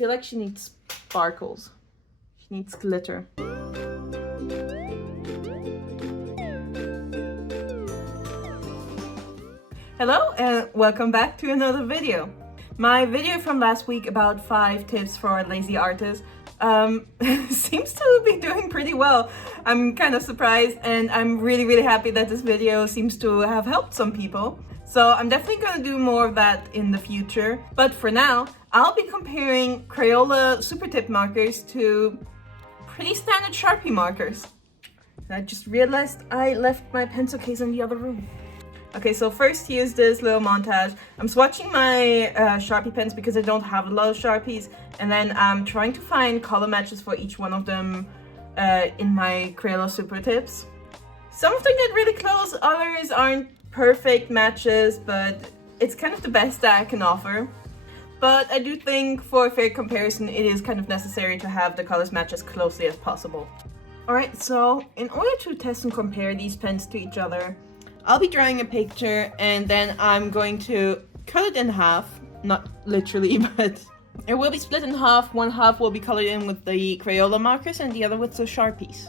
feel like she needs sparkles. She needs glitter. Hello and welcome back to another video. My video from last week about 5 tips for lazy artists seems to be doing pretty well. I'm kind of surprised, and I'm really happy that this video seems to have helped some people. So I'm definitely going to do more of that in the future. But for now, I'll be comparing Crayola Super tip markers to pretty standard Sharpie markers. And I just realized I left my pencil case in the other room. Okay, so first here's this little montage. I'm swatching my Sharpie pens because I don't have a lot of Sharpies, and then I'm trying to find color matches for each one of them in my Crayola Super tips. Some of them get really close, others aren't perfect matches, but it's kind of the best that I can offer. But I do think for a fair comparison, it is kind of necessary to have the colors match as closely as possible. Alright, so in order to test and compare these pens to each other, I'll be drawing a picture and then I'm going to cut it in half. Not literally, but it will be split in half. One half will be colored in with the Crayola markers and the other with the Sharpies.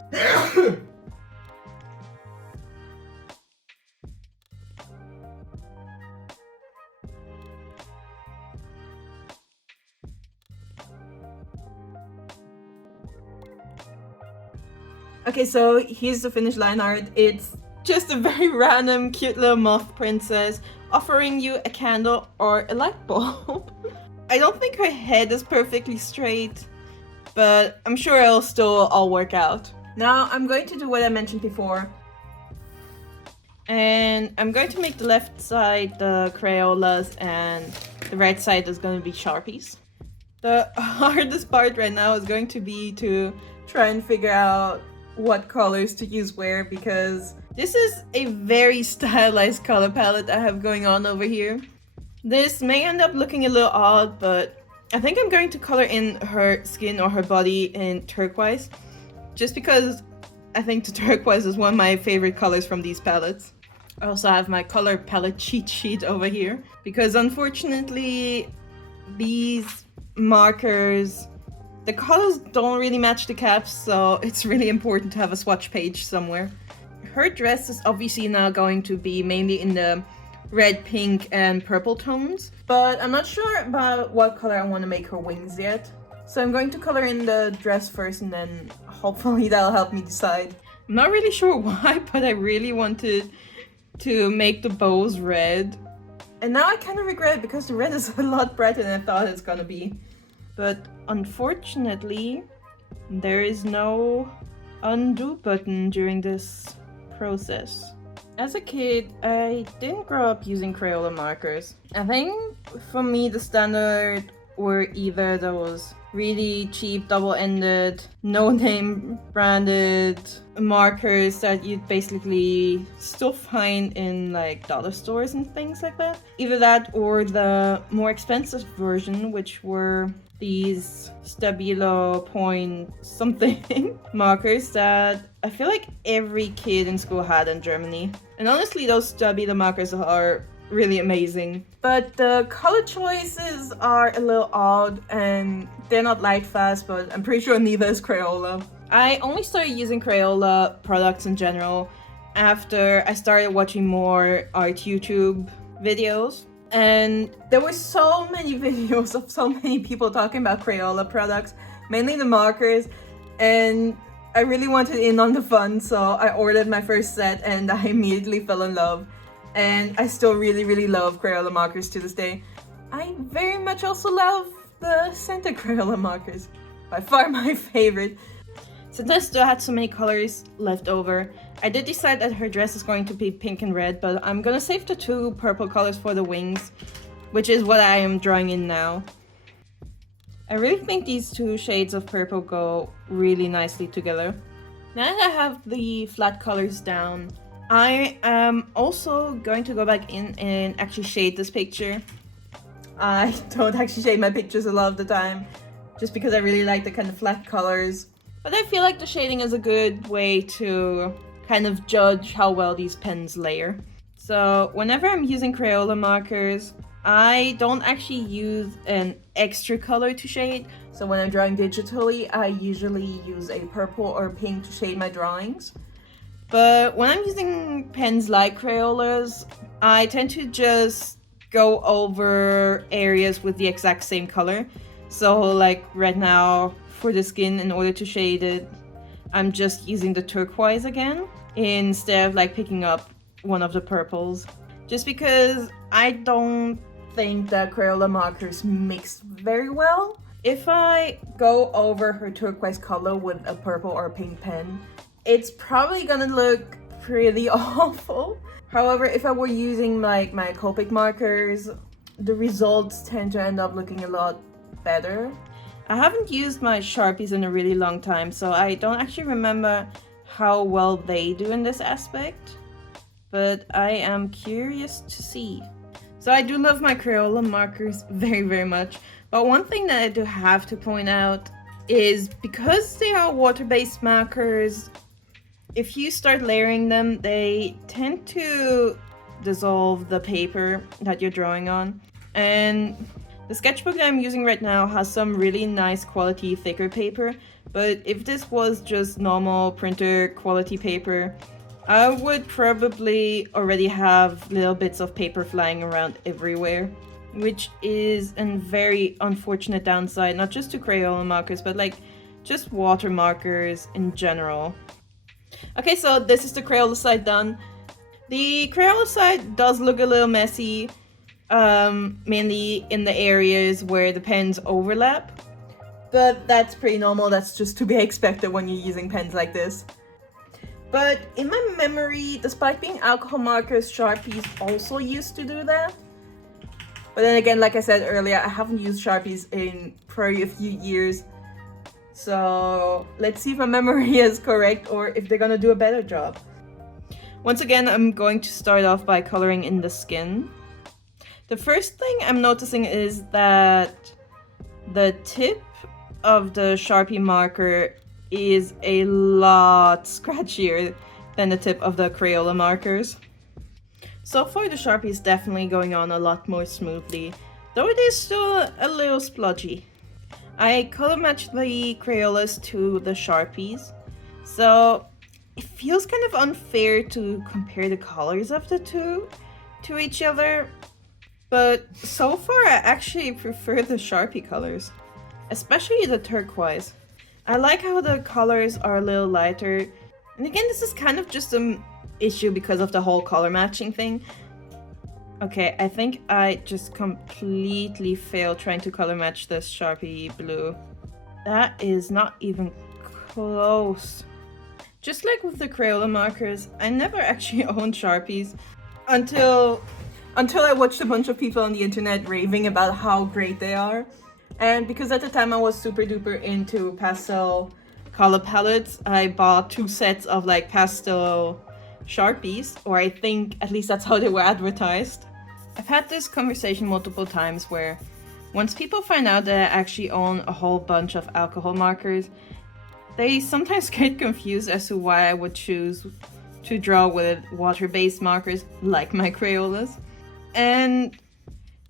Okay, so here's the finished line art. It's just a very random, cute little moth princess offering you a candle or a light bulb. I don't think her head is perfectly straight, but I'm sure it'll still all work out. Now I'm going to do what I mentioned before. And I'm going to make the left side the Crayolas and the right side is going to be Sharpies. The hardest part right now is going to be to try and figure out what colors to use where, because this is a very stylized color palette I have going on over here. This may end up looking a little odd, but I think I'm going to color in her skin or her body in turquoise, just because I think the turquoise is one of my favorite colors from these palettes. I also have my color palette cheat sheet over here, because unfortunately these markers, the colors don't really match the caps, so it's really important to have a swatch page somewhere. Her dress is obviously now going to be mainly in the red, pink, and purple tones, but I'm not sure about what color I want to make her wings yet. So I'm going to color in the dress first, and then hopefully that'll help me decide. I'm not really sure why, but I really wanted to make the bows red. And now I kind of regret it because the red is a lot brighter than I thought it's gonna be. But unfortunately, there is no undo button during this process. As a kid, I didn't grow up using Crayola markers. I think for me the standard were either those really cheap double-ended, no-name branded markers that you'd basically still find in like dollar stores and things like that. Either that or the more expensive version, which were these Stabilo point something markers that I feel like every kid in school had in Germany. And honestly, those Stabilo markers are really amazing. But the color choices are a little odd and they're not light fast, but I'm pretty sure neither is Crayola. I only started using Crayola products in general after I started watching more art YouTube videos. And there were so many videos of so many people talking about Crayola products, mainly the markers, and I really wanted in on the fun, so I ordered my first set and I immediately fell in love. And I still really love Crayola markers to this day. I very much also love the scented Crayola markers, by far my favorite. Since I still had so many colors left over, I did decide that her dress is going to be pink and red, but I'm gonna save the 2 purple colors for the wings, which is what I am drawing in now. I really think these 2 shades of purple go really nicely together. Now that I have the flat colors down, I am also going to go back in and actually shade this picture. I don't actually shade my pictures a lot of the time, just because I really like the kind of flat colors. But I feel like the shading is a good way to kind of judge how well these pens layer. So whenever I'm using Crayola markers, I don't actually use an extra color to shade. So when I'm drawing digitally, I usually use a purple or pink to shade my drawings. But when I'm using pens like Crayolas, I tend to just go over areas with the exact same color. So like right now, for the skin, in order to shade it, I'm just using the turquoise again, instead of like picking up one of the purples. Just because I don't think that Crayola markers mix very well. If I go over her turquoise color with a purple or pink pen, it's probably gonna look pretty awful. However, if I were using like my Copic markers, the results tend to end up looking a lot better. I haven't used my Sharpies in a really long time, so I don't actually remember how well they do in this aspect, but I am curious to see. So I do love my Crayola markers very, very much, but one thing that I do have to point out is because they are water-based markers, if you start layering them, they tend to dissolve the paper that you're drawing on. And the sketchbook that I'm using right now has some really nice quality thicker paper, but if this was just normal printer quality paper, I would probably already have little bits of paper flying around everywhere, which is a very unfortunate downside, not just to Crayola markers, but like just water markers in general. Okay, so this is the Crayola side done. The Crayola side does look a little messy, mainly in the areas where the pens overlap. But that's pretty normal, that's just to be expected when you're using pens like this. But in my memory, despite being alcohol markers, Sharpies also used to do that. But then again, like I said earlier, I haven't used Sharpies in probably a few years. So let's see if my memory is correct or if they're gonna do a better job. Once again, I'm going to start off by coloring in the skin. The first thing I'm noticing is that the tip of the Sharpie marker is a lot scratchier than the tip of the Crayola markers. So far the Sharpie is definitely going on a lot more smoothly, though it is still a little splodgy. I color matched the Crayolas to the Sharpies, so it feels kind of unfair to compare the colors of the two to each other, but so far I actually prefer the Sharpie colors, especially the turquoise. I like how the colors are a little lighter, and again this is kind of just an issue because of the whole color matching thing. Okay, I think I just completely failed trying to color match this Sharpie blue. That is not even close. Just like with the Crayola markers, I never actually owned Sharpies until I watched a bunch of people on the internet raving about how great they are. And because at the time I was super duper into pastel color palettes, I bought 2 sets of like pastel Sharpies, or I think at least that's how they were advertised. I've had this conversation multiple times where once people find out that I actually own a whole bunch of alcohol markers, they sometimes get confused as to why I would choose to draw with water-based markers like my Crayolas. And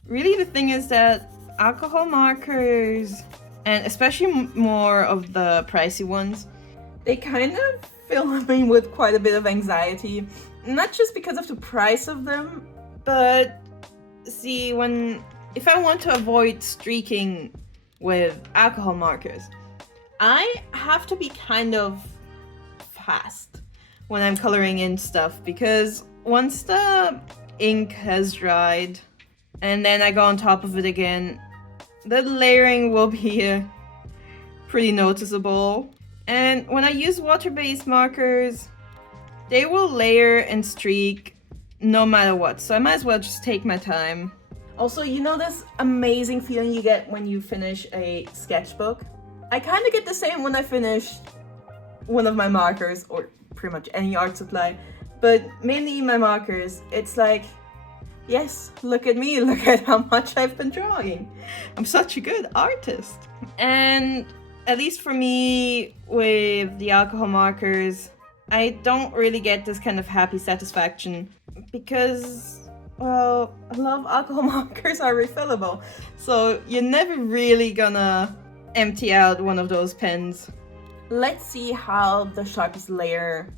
really the thing is that alcohol markers, and especially more of the pricey ones, they kind of fill me with quite a bit of anxiety. Not just because of the price of them, but see, if I want to avoid streaking with alcohol markers, I have to be kind of fast when I'm coloring in stuff, because once the ink has dried and then I go on top of it again, the layering will be pretty noticeable. And when I use water-based markers, they will layer and streak no matter what, so I might as well just take my time. Also, you know this amazing feeling you get when you finish a sketchbook? I kind of get the same when I finish one of my markers, or pretty much any art supply, but mainly my markers. It's like, yes, look at me, look at how much I've been drawing. I'm such a good artist. And at least for me, with the alcohol markers, I don't really get this kind of happy satisfaction, because well, a lot of alcohol markers are refillable, so you're never really gonna empty out one of those pens. Let's see how the Sharpies layer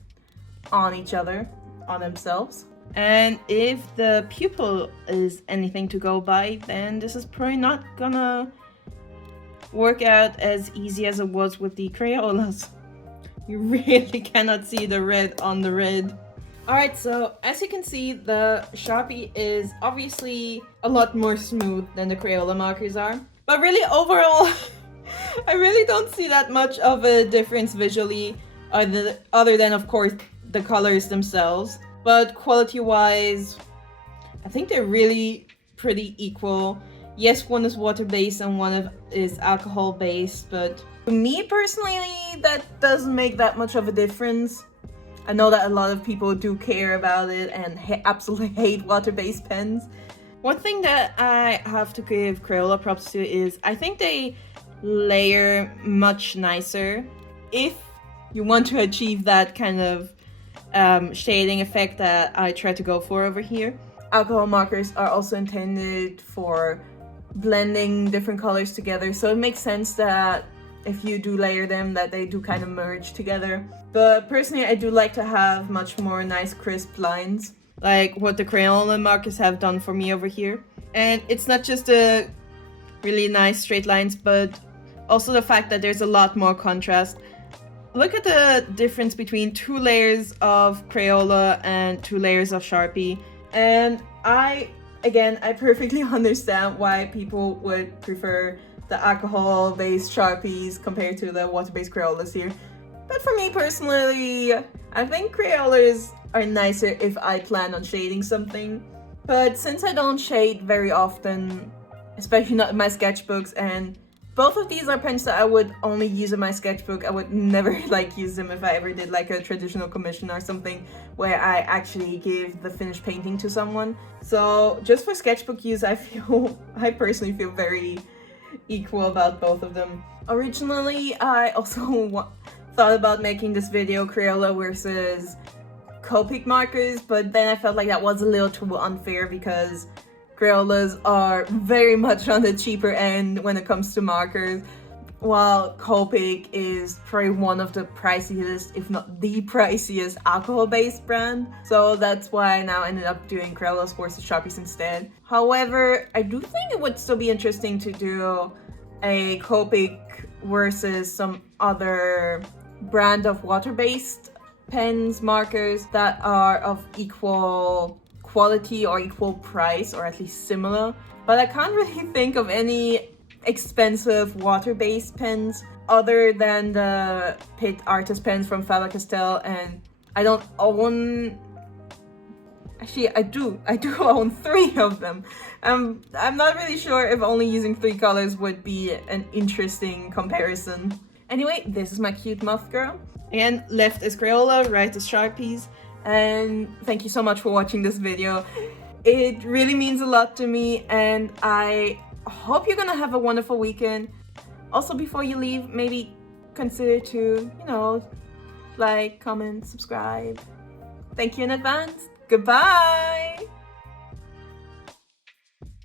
on each other, on themselves. And if the pupil is anything to go by, then this is probably not gonna work out as easy as it was with the Crayolas. You really cannot see the red on the red. Alright, so as you can see, the Sharpie is obviously a lot more smooth than the Crayola markers are. But really, overall, I really don't see that much of a difference visually, other than, of course, the colors themselves. But quality-wise, I think they're really pretty equal. Yes, one is water-based and one is alcohol-based, but to me personally, that doesn't make that much of a difference. I know that a lot of people do care about it and absolutely hate water-based pens. One thing that I have to give Crayola props to is I think they layer much nicer if you want to achieve that kind of shading effect that I try to go for over here. Alcohol markers are also intended for blending different colors together, so it makes sense that if you do layer them, that they do kind of merge together. But personally, I do like to have much more nice crisp lines, like what the Crayola markers have done for me over here. And it's not just the really nice straight lines, but also the fact that there's a lot more contrast. Look at the difference between 2 layers of Crayola and 2 layers of Sharpie. And I perfectly understand why people would prefer the alcohol-based Sharpies compared to the water-based Crayolas here. But for me personally, I think Crayolas are nicer if I plan on shading something. But since I don't shade very often, especially not in my sketchbooks, and both of these are pens that I would only use in my sketchbook. I would never use them if I ever did like a traditional commission or something where I actually give the finished painting to someone. So just for sketchbook use, I personally feel very equal about both of them. Originally, I also thought about making this video Crayola versus Copic markers, but then I felt like that was a little too unfair because Crayolas are very much on the cheaper end when it comes to markers, while Copic is probably one of the priciest, if not the priciest, alcohol-based brand. So that's why I now ended up doing Crayolas versus Sharpies instead. However, I do think it would still be interesting to do a Copic versus some other brand of water-based pens, markers that are of equal quality or equal price, or at least similar. But I can't really think of any expensive water-based pens other than the Pitt Artist pens from Faber-Castell, and I don't own... Actually, I do own 3 of them. I'm not really sure if only using 3 colors would be an interesting comparison. Anyway, this is my cute moth girl. Again, left is Crayola, right is Sharpies. And thank you so much for watching this video. It really means a lot to me, and I hope you're gonna have a wonderful weekend. Also, before you leave, maybe consider to, like, comment, subscribe. Thank you in advance. Goodbye!